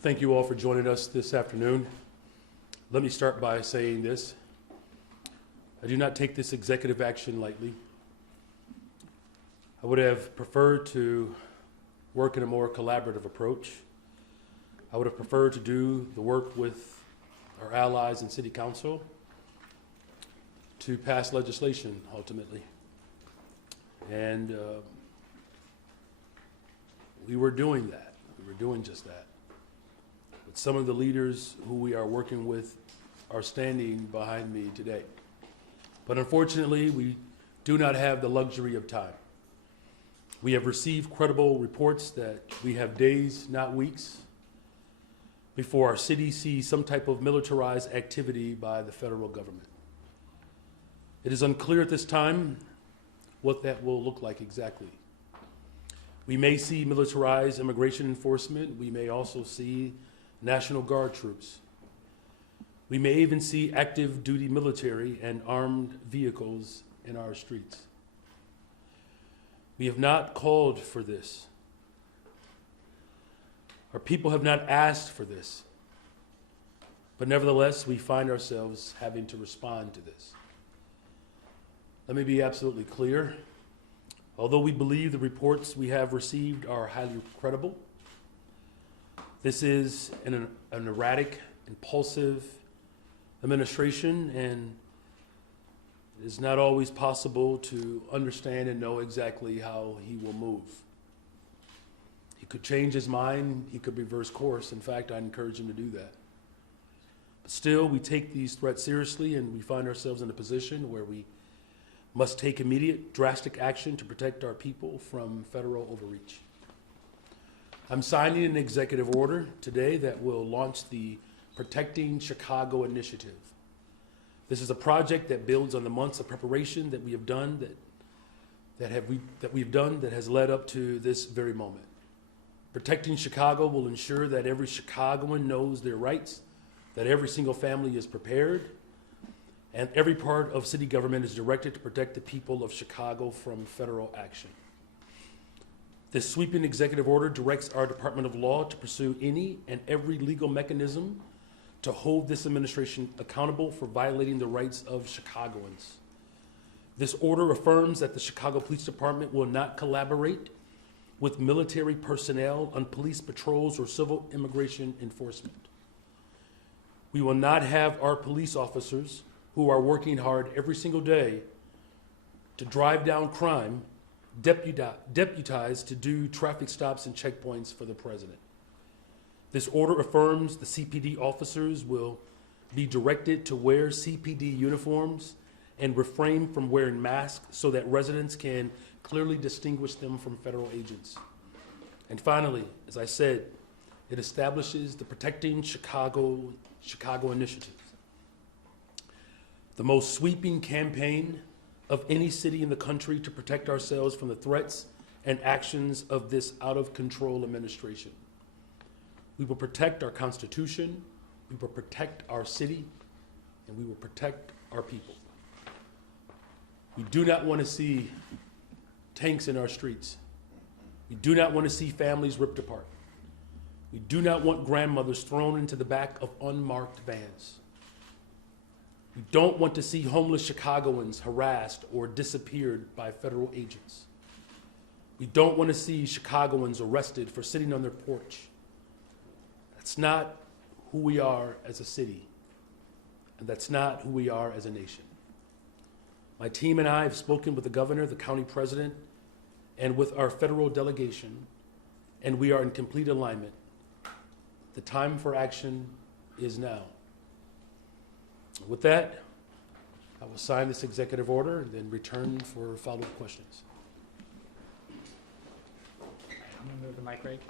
Thank you all for joining us this afternoon. Let me start by saying this. I do not take this executive action lightly. I would have preferred to work in a more collaborative approach. I would have preferred to do the work with our allies in City Council to pass legislation ultimately. And we were doing that. We were doing just that. But some of the leaders who we are working with are standing behind me today. But unfortunately, we do not have the luxury of time. We have received credible reports that we have days, not weeks, before our city sees some type of militarized activity by the federal government. It is unclear at this time what that will look like exactly. We may see militarized immigration enforcement. We may also see National Guard troops. We may even see active duty military and armed vehicles in our streets. We have not called for this. Our people have not asked for this. But nevertheless, we find ourselves having to respond to this. Let me be absolutely clear. Although we believe the reports we have received are highly credible, this is an erratic, impulsive administration, and it is not always possible to understand and know exactly how he will move. He could change his mind, he could reverse course. In fact, I encourage him to do that. But still, we take these threats seriously, and we find ourselves in a position where we must take immediate, drastic action to protect our people from federal overreach. I'm signing an executive order today that will launch the Protecting Chicago Initiative. This is a project that builds on the months of preparation that we have done, that has led up to this very moment. Protecting Chicago will ensure that every Chicagoan knows their rights, that every single family is prepared, and every part of city government is directed to protect the people of Chicago from federal action. This sweeping executive order directs our Department of Law to pursue any and every legal mechanism to hold this administration accountable for violating the rights of Chicagoans. This order affirms that the Chicago Police Department will not collaborate with military personnel on police patrols or civil immigration enforcement. We will not have our police officers, who are working hard every single day to drive down crime, deputized to do traffic stops and checkpoints for the president. This order affirms the CPD officers will be directed to wear CPD uniforms and refrain from wearing masks so that residents can clearly distinguish them from federal agents. And finally, as I said, it establishes the Protecting Chicago Initiative, the most sweeping campaign of any city in the country to protect ourselves from the threats and actions of this out-of-control administration. We will protect our Constitution, we will protect our city, and we will protect our people. We do not want to see tanks in our streets. We do not want to see families ripped apart. We do not want grandmothers thrown into the back of unmarked vans. We don't want to see homeless Chicagoans harassed or disappeared by federal agents. We don't want to see Chicagoans arrested for sitting on their porch. That's not who we are as a city, and that's not who we are as a nation. My team and I have spoken with the governor, the county president, and with our federal delegation, and we are in complete alignment. The time for action is now. With that, I will sign this executive order and then return for follow-up questions. I'm going to move the mic right.